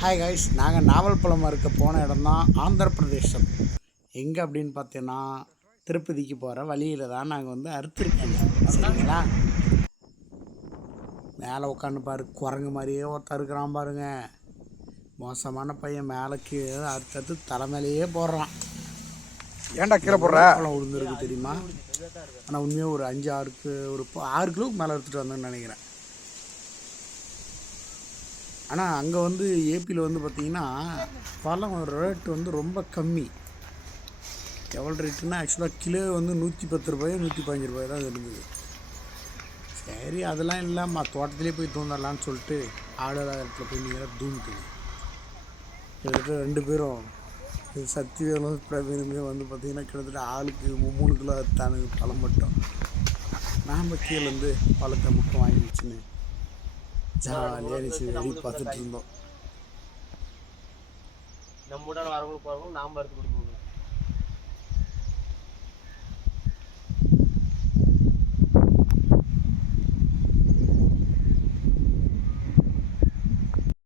Hi guys நாங்கள் நாவல் பழம் இருக்க போன இடம் தான் ஆந்திர பிரதேசம் எங்கே அப்படின்னு பார்த்தீங்கன்னா திருப்பதிக்கு போகிற வழியில் தான் நாங்கள் வந்து அறுத்துருக்கோங்க. சரிங்களா? மேலே உட்காந்து பாரு குரங்கு மாதிரியே ஒருத்தன் இருக்கிறான் பாருங்க. மோசமான பையன் மேலே கீழே அறுத்து அறுத்து தலை மேலேயே போடுறான். ஏன்டா கீழே போடுற? பழம் விழுந்துருக்கு தெரியுமா? ஆனால் உண்மையாக ஒரு அஞ்சு ஆறுக்கு ஒரு ஆறு கிலோவுக்கு மேலே எடுத்துகிட்டு வந்தேன்னு நினைக்கிறேன். ஆனால் அங்கே வந்து ஏபியில் வந்து பார்த்திங்கன்னா பழம் ரேட் வந்து ரொம்ப கம்மி. எவ்வளோ ரேட்டுன்னா ஆக்சுவலாக கிலோ வந்து நூற்றி பத்து ரூபாயோ நூற்றி பதினஞ்சு ரூபாய் தான் இருந்தது. சரி அதெல்லாம் இல்லாமல் தோட்டத்திலே போய் தூண்டலாம்னு சொல்லிட்டு ஆடல இடத்துல போய் நீங்கள் தூண்டுது கிட்டத்தட்ட ரெண்டு பேரும் இது சக்திவேலும் பிரவீனுமே வந்து பார்த்திங்கன்னா கிட்டத்தட்ட ஆளுக்கு மூணு கிலோ தானுங்க பழம் மட்டும். நாம் கீழேருந்து பழத்தை மட்டும் வாங்கி வச்சுன்னு ஜாலியாக இருந்துச்சு வெளியே பார்த்துட்டு இருந்தோம். நம்முடன் வரவங்களுக்கு போகிறவங்க நாம் எடுத்து குடிக்க